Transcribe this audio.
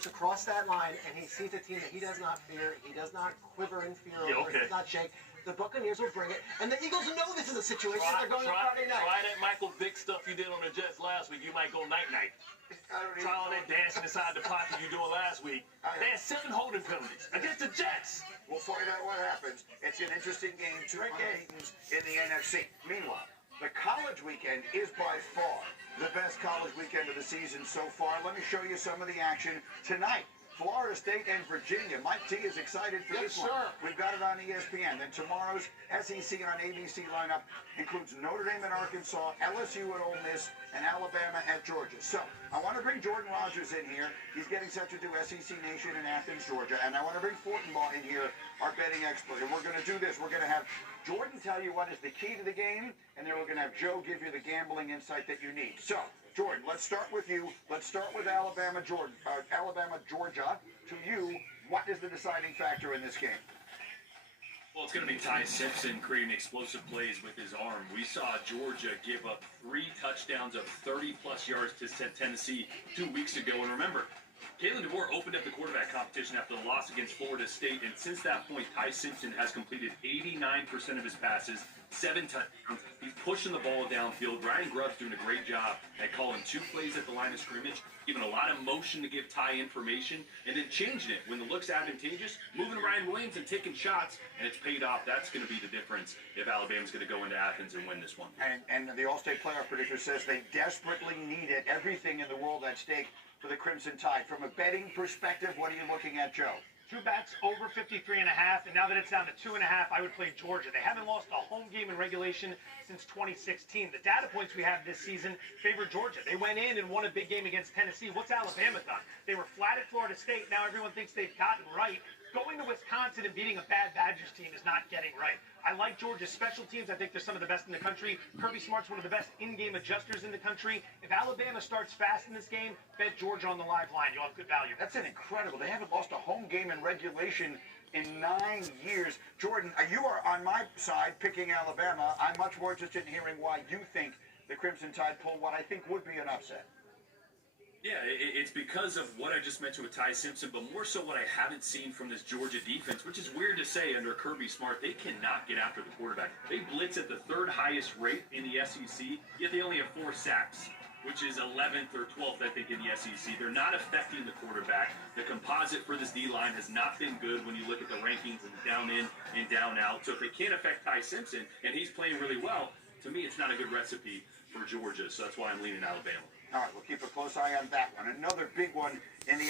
looks across that line and he sees a team that he does not fear, he does not quiver in fear, or he does not shake. The Buccaneers will bring it, and the Eagles know this is a situation. They're going on Friday night. Try that Michael Vick stuff you did on the Jets last week. You might go night-night. Try all that dancing inside the pocket you doing last week. They had 7 holding penalties against the Jets. We'll find out what happens. It's an interesting game, 2 unbeatens in the NFC. Meanwhile, the college weekend is by far the best college weekend of the season so far. Let me show you some of the action tonight. Florida State and Virginia. Mike T is excited for this one. We've got it on ESPN. Then tomorrow's SEC on ABC lineup includes Notre Dame and Arkansas, LSU at Ole Miss, and Alabama at Georgia. So I want to bring Jordan Rogers in here. He's getting set to do SEC Nation in Athens, Georgia. And I want to bring Fortenbaugh in here, our betting expert. And we're going to do this. We're going to have Jordan tell you what is the key to the game, and then we're going to have Joe give you the gambling insight that you need. So, Jordan, let's start with you. Let's start with Alabama, Georgia. To you, what is the deciding factor in this game? Well, it's going to be Ty Simpson creating explosive plays with his arm. We saw Georgia give up 3 touchdowns of 30-plus yards to Tennessee 2 weeks ago. And remember, Kalen DeBoer opened up the quarterback competition after the loss against Florida State, and since that point, Ty Simpson has completed 89% of his passes, 7 touchdowns. He's pushing the ball downfield. Ryan Grubb's doing a great job at calling 2 plays at the line of scrimmage, giving a lot of motion to give Ty information, and then changing it when the look's advantageous, moving Ryan Williams and taking shots, and it's paid off. That's going to be the difference if Alabama's going to go into Athens and win this one. And the All-State playoff predictor says they desperately need it, everything in the world at stake for the Crimson Tide. From a betting perspective, what are you looking at, Joe? 2 bets over 53.5, and now that it's down to 2.5, I would play Georgia. They haven't lost a home game in regulation since 2016. The data points we have this season favor Georgia. They went in and won a big game against Tennessee. What's Alabama done? They were flat at Florida State. Now everyone thinks they've gotten right. Going to Wisconsin and beating a bad Badgers team is not getting right. I like Georgia's special teams. I think they're some of the best in the country. Kirby Smart's one of the best in-game adjusters in the country. If Alabama starts fast in this game, bet Georgia on the live line. You'll have good value. That's an incredible. They haven't lost a home game in regulation in 9 years. Jordan, you are on my side picking Alabama. I'm much more interested in hearing why you think the Crimson Tide pull what I think would be an upset. Yeah, it's because of what I just mentioned with Ty Simpson, but more so what I haven't seen from this Georgia defense, which is weird to say under Kirby Smart. They cannot get after the quarterback. They blitz at the 3rd highest rate in the SEC, yet they only have 4 sacks, which is 11th or 12th, I think, in the SEC. They're not affecting the quarterback. The composite for this D-line has not been good when you look at the rankings and down in and down out. So if they can't affect Ty Simpson, and he's playing really well, to me it's not a good recipe for Georgia. So that's why I'm leaning Alabama. All right, we'll keep a close eye on that one. Another big one in the